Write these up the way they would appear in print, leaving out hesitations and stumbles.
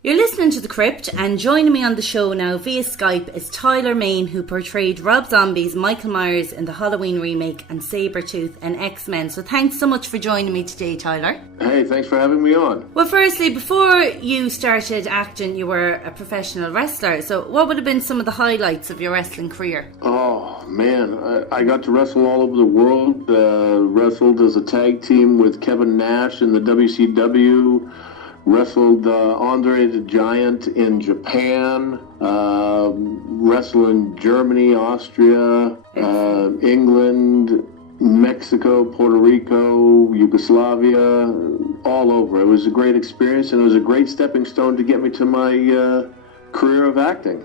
You're listening to The Crypt, and joining me on the show now via Skype is Tyler Main, who portrayed Rob Zombie's Michael Myers in the Halloween remake and Sabertooth in X-Men. So thanks so much for joining me today, Tyler. Hey, thanks for having me on. Well, firstly, before you started acting, you were a professional wrestler. So what would have been some of the highlights of your wrestling career? Oh, man. I got to wrestle all over the world. Wrestled as a tag team with Kevin Nash in the WCW. Wrestled Andre the Giant in Japan, wrestled in Germany, Austria, England, Mexico, Puerto Rico, Yugoslavia, all over. It was a great experience, and it was a great stepping stone to get me to my career of acting.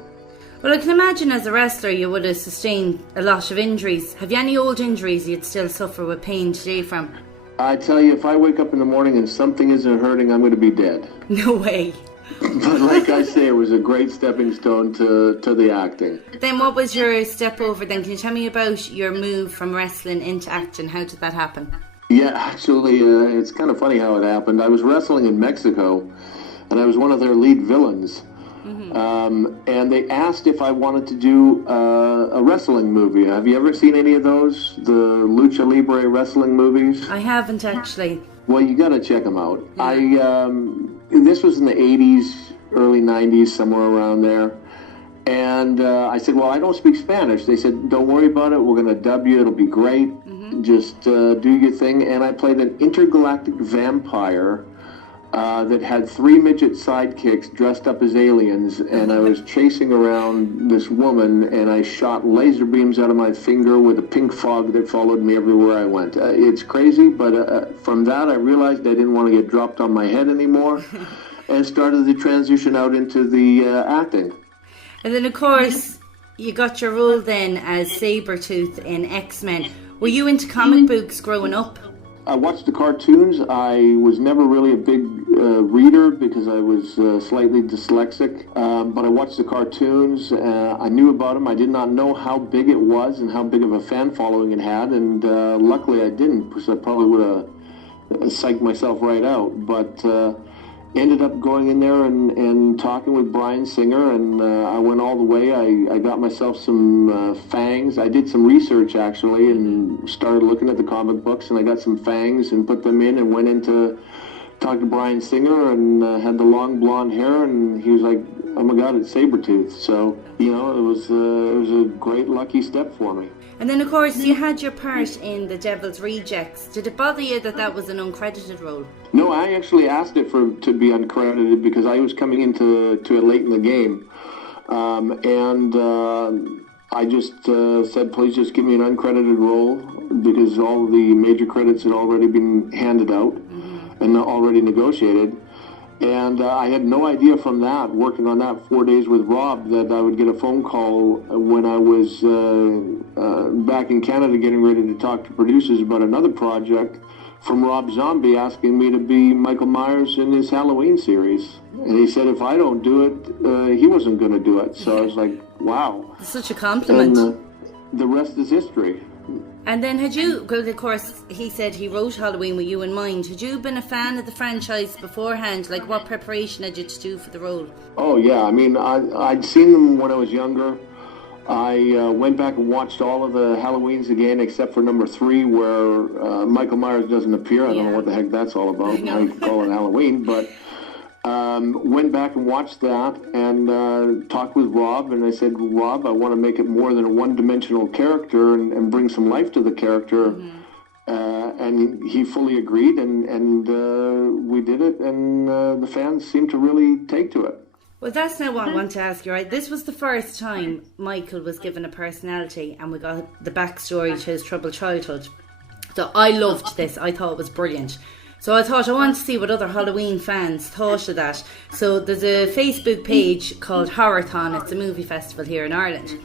Well, I can imagine as a wrestler you would have sustained a lot of injuries. Have you any old injuries you'd still suffer with pain today from? I tell you, if I wake up in the morning and something isn't hurting, I'm going to be dead. No way. But like I say, it was a great stepping stone to the acting. Then what was your step over then? Can you tell me about your move from wrestling into acting? How did that happen? Yeah, actually, it's kind of funny how it happened. I was wrestling in Mexico, and I was one of their lead villains. And they asked if I wanted to do a wrestling movie. Have you ever seen any of those? The Lucha Libre wrestling movies? I haven't actually. Well, you got to check them out. Yeah. This was in the 80s, early 90s, somewhere around there. And I said, well, I don't speak Spanish. They said, don't worry about it. We're going to dub you. It'll be great. Just do your thing. And I played an intergalactic vampire that had 3 midget sidekicks dressed up as aliens, and I was chasing around this woman, and I shot laser beams out of my finger with a pink fog that followed me everywhere I went. It's crazy, but from that I realized I didn't want to get dropped on my head anymore, and started the transition out into the acting. And then, of course, you got your role then as Sabertooth in X-Men. Were you into comic books growing up? I watched the cartoons. I was never really a big reader because I was slightly dyslexic, but I watched the cartoons. I knew about them. I did not know how big it was and how big of a fan following it had, and luckily I didn't, because I probably would have psyched myself right out. But ended up going in there and talking with Bryan Singer, and I went all the way. I got myself some fangs. I did some research, actually, and started looking at the comic books, and I got some fangs and put them in and went in to talk to Bryan Singer, and had the long blonde hair, and he was like, oh my God, it's Sabertooth. So, you know, it was a great lucky step for me. And then, of course, you had your part in The Devil's Rejects. Did it bother you that that was an uncredited role? No, I actually asked it to be uncredited because I was coming into it late in the game. I just said, please just give me an uncredited role, because all the major credits had already been handed out and already negotiated. And I had no idea from that, working on that 4 days with Rob, that I would get a phone call when I was back in Canada getting ready to talk to producers about another project from Rob Zombie asking me to be Michael Myers in his Halloween series. And he said if I don't do it, he wasn't going to do it. So I was like, wow. It's such a compliment. And the rest is history. And then had you, because of course he said he wrote Halloween with you in mind, had you been a fan of the franchise beforehand? Like, what preparation had you to do for the role? Oh yeah, I mean, I'd seen them when I was younger. I went back and watched all of the Halloweens again, except for number 3, where Michael Myers doesn't appear. I don't know what the heck that's all about. Now you can call it Halloween, but went back and watched that and talked with Rob, and I said, Rob, I want to make it more than a one-dimensional character and bring some life to the character. And he fully agreed, and we did it, and the fans seemed to really take to it. Well, that's now what I want to ask you, right? This was the first time Michael was given a personality, and we got the backstory to his troubled childhood. So I loved this. I thought it was brilliant. So I thought I wanted to see what other Halloween fans thought of that. So there's a Facebook page called Horrorthon. It's a movie festival here in Ireland.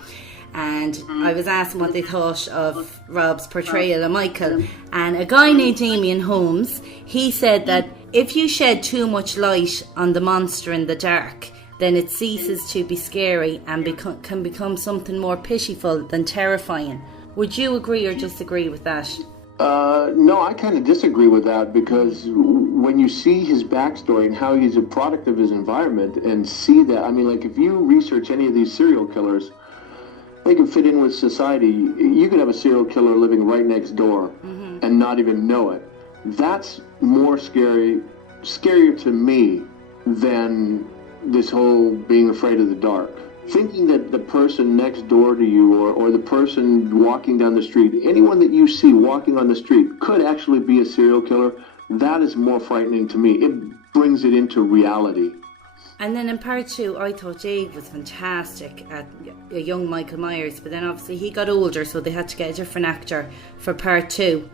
And I was asking what they thought of Rob's portrayal of Michael. And a guy named Damien Holmes, he said that if you shed too much light on the monster in the dark, then it ceases to be scary and can become something more pitiful than terrifying. Would you agree or disagree with that? No, I kind of disagree with that, because when you see his backstory and how he's a product of his environment and see that, I mean, like, if you research any of these serial killers, they can fit in with society. You could have a serial killer living right next door and not even know it. That's more scarier to me than this whole being afraid of the dark. Thinking that the person next door to you or the person walking down the street, anyone that you see walking on the street could actually be a serial killer, that is more frightening to me. It brings it into reality. And then in part 2, I thought Jade was fantastic at a young Michael Myers, but then obviously he got older, so they had to get a different actor for part 2.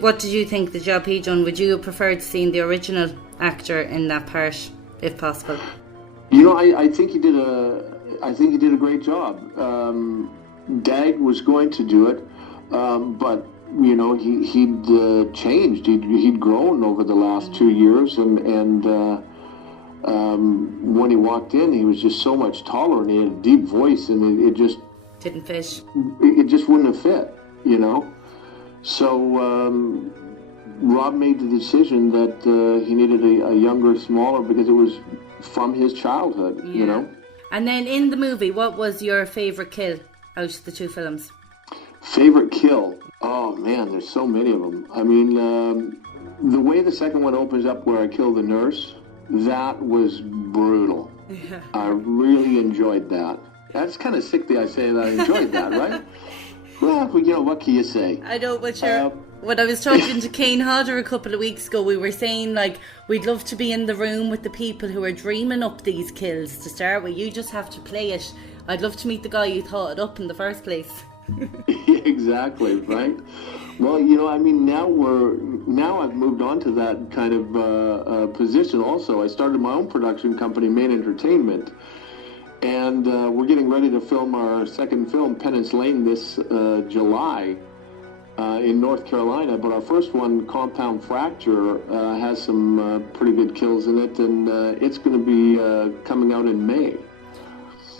What did you think the job he done? Would you have preferred seeing the original actor in that part, if possible? You know, I think he did a great job. Dag was going to do it, but you know, he'd changed. He'd grown over the last 2 years, and when he walked in, he was just so much taller, and he had a deep voice, and it just didn't fit. It just wouldn't have fit, you know. So Rob made the decision that he needed a younger, smaller, because it was from his childhood, you know. And then in the movie, what was your favourite kill out of the 2 films? Favorite kill? Oh man, there's so many of them. I mean, the way the second one opens up where I kill the nurse, that was brutal. Yeah. I really enjoyed that. That's kind of sick that I say that I enjoyed that, right? Well, you know, what can you say? I know, but when I was talking to Kane Hodder a couple of weeks ago, we were saying, like, we'd love to be in the room with the people who are dreaming up these kills to start with. You just have to play it. I'd love to meet the guy who thought it up in the first place. Exactly, right? Well, you know, I mean, now I've moved on to that kind of position also. I started my own production company, Main Entertainment, and we're getting ready to film our second film, Penance Lane, this July in North Carolina. But our first one, Compound Fracture, has some pretty good kills in it, and it's going to be coming out in May.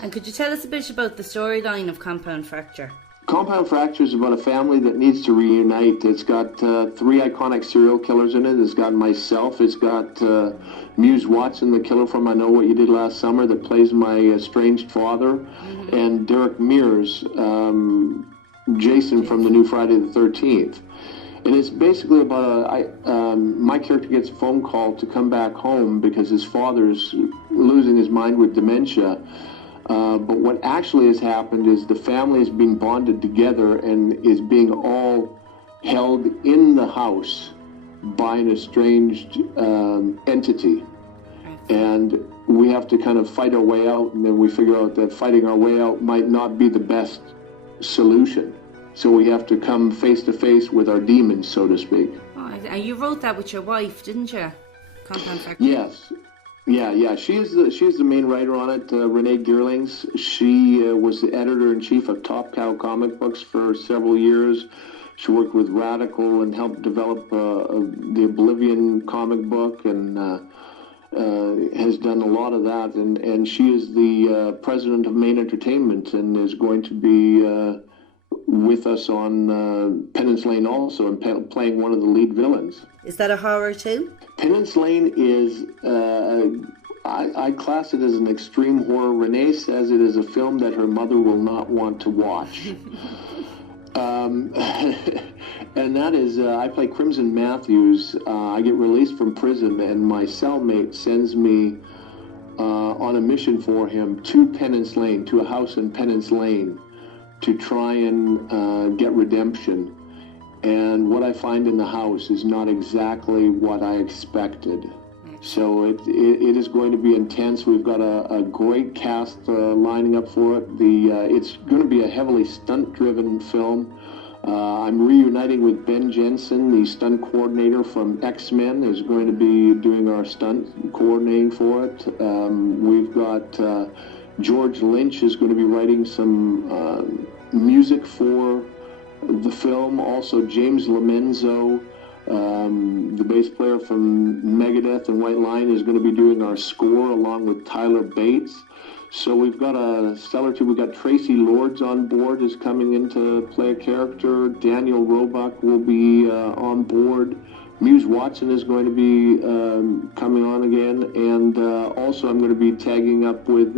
And could you tell us a bit about the storyline of Compound Fracture? Compound Fracture is about a family that needs to reunite. It's got 3 iconic serial killers in it. It's got myself. It's got Muse Watson, the killer from I Know What You Did Last Summer, that plays my estranged father, and Derek Mears, Jason from the new Friday the 13th. And it's basically about my character gets a phone call to come back home because his father's losing his mind with dementia. But what actually has happened is the family is being bonded together and is being all held in the house by an estranged entity. And we have to kind of fight our way out, and then we figure out that fighting our way out might not be the best solution. So we have to come face to face with our demons, so to speak. Oh, and you wrote that with your wife, didn't you? Compound Fracture. Yes. Yeah. She's the main writer on it, Renee Geerlings. She was the editor-in-chief of Top Cow Comic Books for several years. She worked with Radical and helped develop the Oblivion comic book, and has done a lot of that. And she is the president of Main Entertainment and is going to be with us on Penance Lane also, and playing one of the lead villains. Is that a horror too? Penance Lane is, I class it as an extreme horror. Renee says it is a film that her mother will not want to watch. And that is, I play Crimson Matthews. I get released from prison, and my cellmate sends me on a mission for him to Penance Lane, to a house in Penance Lane, to try and get redemption. And what I find in the house is not exactly what I expected. So it is going to be intense. We've got a great cast lining up for it. It's going to be a heavily stunt-driven film. I'm reuniting with Ben Jensen, the stunt coordinator from X-Men, is going to be doing our stunt coordinating for it. We've got George Lynch is going to be writing some music for the film. Also, James Lomenzo, the bass player from Megadeth and White Lion, is going to be doing our score along with Tyler Bates. So we've got a stellar team. We've got Tracy Lords on board, is coming in to play a character. Daniel Roebuck will be on board Muse Watson is going to be coming on again, and also I'm going to be teaming up with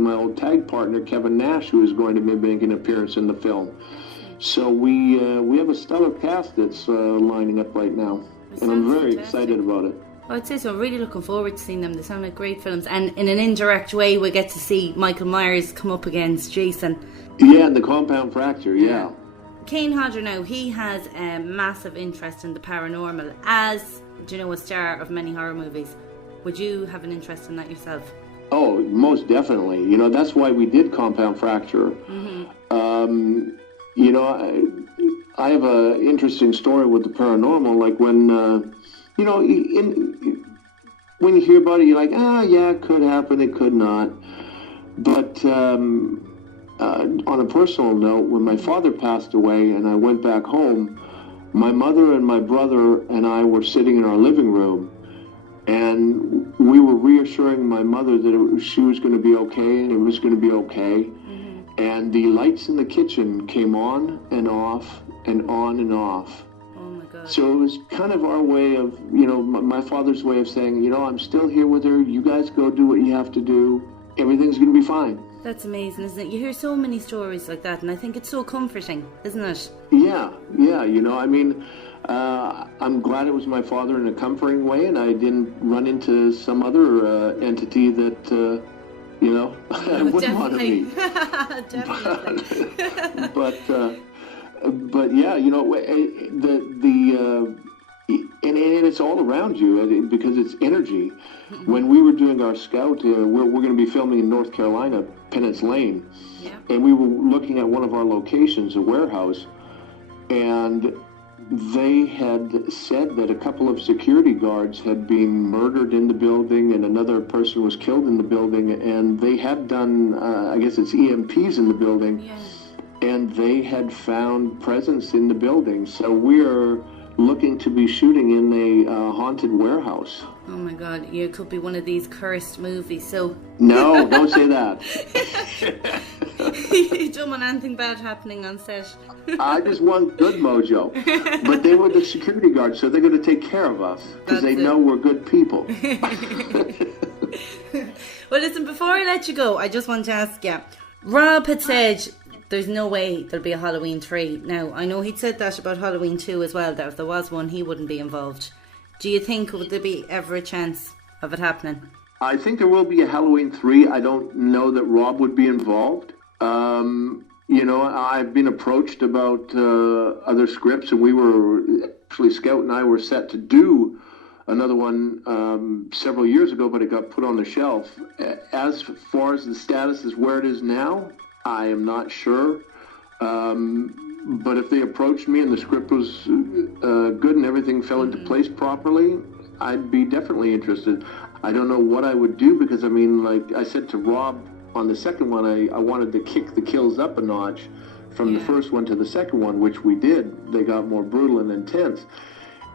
my old tag partner Kevin Nash, who is going to be making an appearance in the film. So we have a stellar cast that's lining up right now, and I'm very excited about it. I'd say so. I'm really looking forward to seeing them. They sound like great films, and in an indirect way, we get to see Michael Myers come up against Jason. Yeah, and the compound fracture. Yeah. Kane Hodder now, he has a massive interest in the paranormal. As, a star of many horror movies, would you have an interest in that yourself? Oh, most definitely. That's why we did Compound Fracture. Mm-hmm. I have an interesting story with the paranormal. Like when, when you hear about it, you're like, yeah, it could happen, it could not. But on a personal note, when my father passed away and I went back home, my mother and my brother and I were sitting in our living room, and we were reassuring my mother that she was going to be okay and it was going to be okay. Mm-hmm. And the lights in the kitchen came on and off and on and off. Oh my God. So it was kind of our way of, my father's way of saying, I'm still here with her. You guys go do what you have to do. Everything's going to be fine. That's amazing, isn't it? You hear so many stories like that, and I think it's so comforting, isn't it? Yeah. I'm glad it was my father in a comforting way, and I didn't run into some other entity that, I wouldn't want to meet. Definitely. But yeah, and it's all around you because it's energy. Mm-hmm. When we were doing our scout, we're going to be filming in North Carolina, Penance Lane, and we were looking at one of our locations, a warehouse, and they had said that a couple of security guards had been murdered in the building and another person was killed in the building, and they had done, I guess it's EMPs in the building, and they had found presence in the building. So we're looking to be shooting in a haunted warehouse. Oh my God, you could be one of these cursed movies. So no, don't say that. You don't want anything bad happening on set. I just want good mojo. But they were the security guards, so they're going to take care of us because they know we're good people. Well, listen, before I let you go, I just want to ask you. Rob had said there's no way there'll be a Halloween 3. Now, I know he'd said that about Halloween 2 as well, that if there was one, he wouldn't be involved. Do you think would there be ever a chance of it happening? I think there will be a Halloween 3. I don't know that Rob would be involved. I've been approached about other scripts, and we were actually, Scout and I were set to do another one several years ago, but it got put on the shelf. As far as the status is where it is now, I am not sure. But if they approached me and the script was good and everything fell into place properly, I'd be definitely interested. I don't know what I would do because, like I said to Rob on the second one, I wanted to kick the kills up a notch from the first one to the second one, which we did. They got more brutal and intense.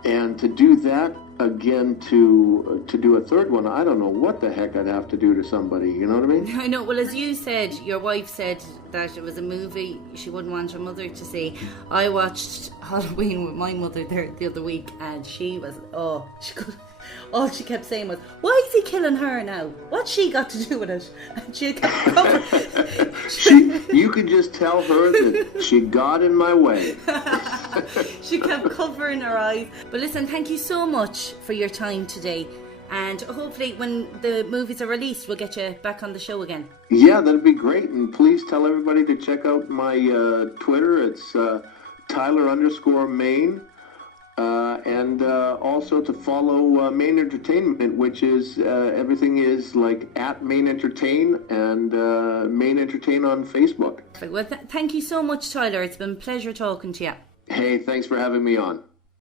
And to do that again, to do a third one, I don't know what the heck I'd have to do to somebody, you know what I mean? I know. Well, as you said, your wife said that it was a movie she wouldn't want her mother to see. I watched Halloween with my mother there the other week, and she was, all she kept saying was, why is he killing her now? What's she got to do with it? And she kept covering. You could just tell her that she got in my way. She kept covering her eyes. But listen, thank you so much for your time today. And hopefully when the movies are released, we'll get you back on the show again. Yeah, that'd be great. And please tell everybody to check out my Twitter. It's Tyler_Main. And also to follow Main Entertainment, which is everything is like at Main Entertain and Main Entertain on Facebook. Well, thank you so much, Tyler. It's been a pleasure talking to you. Hey, thanks for having me on.